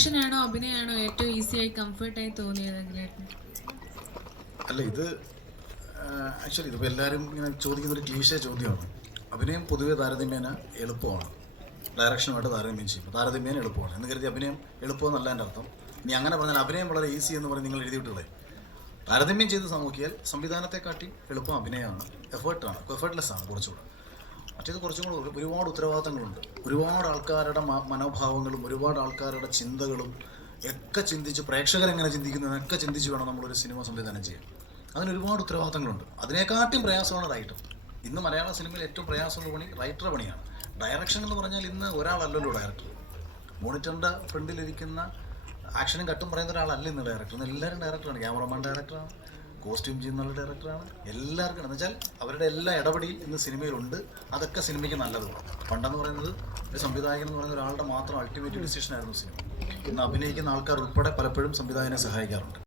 Direction ആണോ അഭിനയമാണോ ഏറ്റവും ഈസിയായി കംഫർട്ടായി തോന്നിയത് അതിനായിട്ട്? അല്ല, ഇത് ആക്ച്വലി ഇതിപ്പോൾ എല്ലാവരും ഇങ്ങനെ ചോദിക്കുന്നൊരു ക്ലീശ ചോദ്യമാണ്. അഭിനയം പൊതുവെ താരതമ്യേന എളുപ്പമാണ്, ഡയറക്ഷനുമായിട്ട് താരതമ്യം ചെയ്യുമ്പോൾ താരതമ്യേന എളുപ്പമാണ് എന്ന് കരുതി അഭിനയം എളുപ്പമെന്നല്ല എൻ്റെ അർത്ഥം. ഇനി അങ്ങനെ പറഞ്ഞാൽ അഭിനയം വളരെ ഈസി എന്ന് പറഞ്ഞ് നിങ്ങൾ എഴുതിയിട്ടുള്ളത് താരതമ്യം ചെയ്ത് നോക്കിയാൽ സംവിധാനത്തെക്കാട്ടി എളുപ്പം അഭിനയമാണ്, എഫേർട്ട്ലെസ് ആണ് കുറച്ചുകൂടെ. മറ്റേത് കുറച്ചും കൂടെ ഒരുപാട് ഉത്തരവാദിത്തങ്ങളുണ്ട്, ഒരുപാട് ആൾക്കാരുടെ മനോഭാവങ്ങളും ഒരുപാട് ആൾക്കാരുടെ ചിന്തകളും ഒക്കെ ചിന്തിച്ച് പ്രേക്ഷകരെങ്ങനെ ചിന്തിക്കുന്നതൊക്കെ ചിന്തിച്ച് വേണം നമ്മളൊരു സിനിമ സംവിധാനം ചെയ്യാൻ. അതിന് ഒരുപാട് ഉത്തരവാദിത്തങ്ങളുണ്ട്. അതിനേക്കാട്ടും പ്രയാസമാണ് റൈറ്റർ. ഇന്ന് മലയാള സിനിമയിൽ ഏറ്റവും പ്രയാസമുള്ള പണി റൈറ്ററുടെ പണിയാണ്. ഡയറക്ഷൻ എന്ന് പറഞ്ഞാൽ ഇന്ന് ഒരാളല്ലല്ലോ ഡയറക്ടർ. മോണിറ്ററിൻ്റെ ഫ്രണ്ടിലിരിക്കുന്ന ആക്ഷനും കട്ടും പറയുന്ന ഒരാളല്ല ഇന്ന് ഡയറക്ടർ. ഇന്ന് എല്ലാവരും ഡയറക്ടറാണ്. ക്യാമറമാൻ ഡയറക്ടറാണ്, കോസ്റ്റ്യൂം ചെയ്യുന്നുള്ള ഡയറക്ടറാണ്, എല്ലാവർക്കും. എന്ന് വെച്ചാൽ അവരുടെ എല്ലാ ഇടപെടിയും ഇന്ന് സിനിമയിലുണ്ട്. അതൊക്കെ സിനിമയ്ക്ക് നല്ലതുമാണ്. പണ്ടെന്ന് പറയുന്നത് ഒരു സംവിധായകൻ എന്ന് പറയുന്ന ഒരാളുടെ മാത്രം അൾട്ടിമേറ്റ് ഡിസിഷനായിരുന്നു സിനിമ. ഇന്ന് അഭിനയിക്കുന്ന ആൾക്കാർ ഉൾപ്പെടെ പലപ്പോഴും സംവിധായകനെ സഹായിക്കാറുണ്ട്.